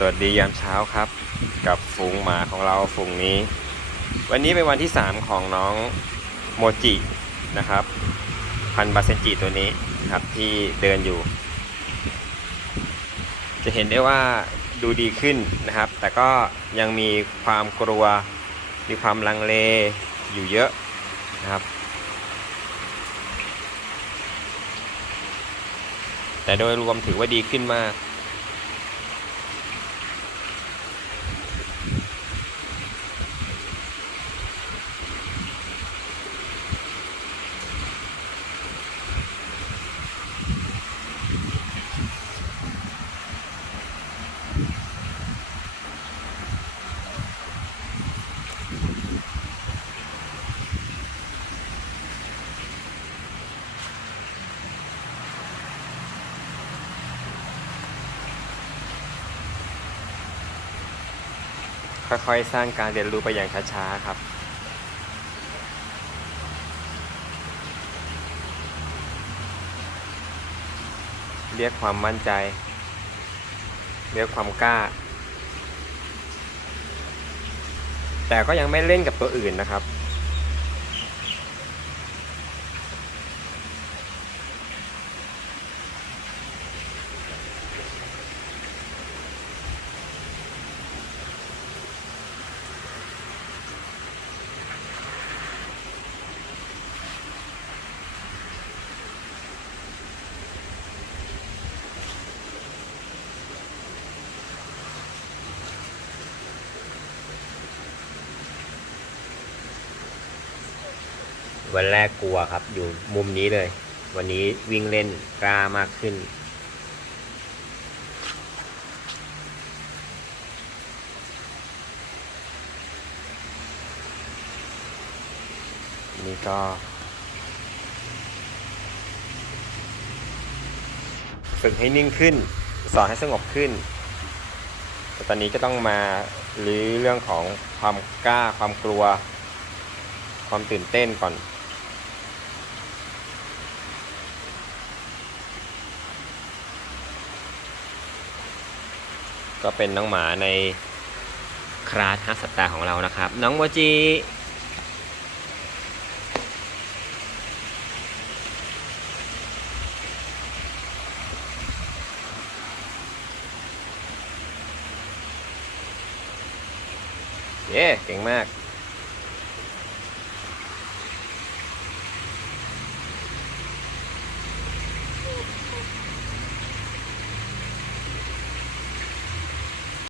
สวัสดียามเช้าครับ กับฝูงหมาของเราฝูงนี้ วันนี้เป็นวันที่ 3 ของน้องโมจินะครับ พันบาเซนจิตัวนี้ครับที่เดินอยู่ จะเห็นได้ว่าดูดีขึ้นนะครับ แต่ก็ยังมีความกลัว มีความลังเลอยู่เยอะนะครับ แต่โดยรวมถือว่าดีขึ้นมาก ค่อยๆ สร้างการเรียนรู้ไปอย่างช้าๆ ครับเรียกความมั่นใจ เรียกความกล้า แต่ก็ยังไม่เล่นกับตัวอื่นนะครับ วันแรกกลัวครับ อยู่มุมนี้เลย วันนี้วิ่งเล่นกล้ามากขึ้น นี่ก็ ฝึกให้นิ่งขึ้น สอนให้สงบขึ้นแต่ตอนนี้ก็ต้องมาหรือเรื่องของความกล้าความกลัว ความตื่นเต้นก่อน ก็เป็นน้องหมาในคลาสฮัสัปดาห์ของเรานะครับ น้องโมจิเย้ เก่งมาก